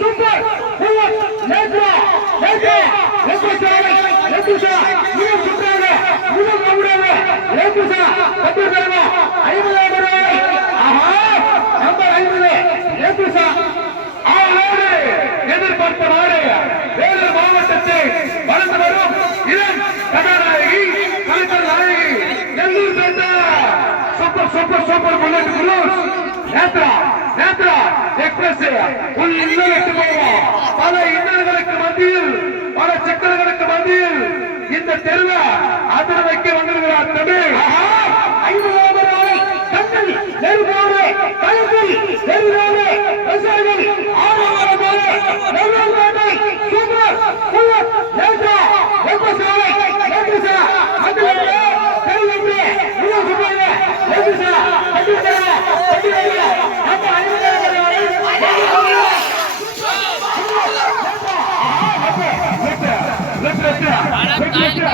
Super. Bullet லேட்ரா லேட்ரா லேட்ரா லேட்ரா இன்னும் சுற்றாங்க இன்னும் கவுடாங்க லேட்ரா கட்டு தரமா ஐம்பதாயிரம் ரூபாய். ஆஹா. நம்பர் ஐம்பது. லேட்ரா ஆளோடு எதிர்பார்த்த நாடு. வேலூர் மாவட்டத்தை வளர்ந்து வரும் இளம் கதாநாயகி கலைஞர் நாயகி. நெல்லூர் பேட்டா super super super. Bullet cruise Netra Netra express உள் இன்னலுக்கு போவோம். பல இன்னல்களுக்கு மத்தியில் பல சிக்கல்களுக்கு மத்தியில் இந்த தெருவ அதிர வைக்க வந்திருக்கிறார் தமிழ். ஐந்து நாளை நெருப்போடு கழுத்தில் ಸೂಪರ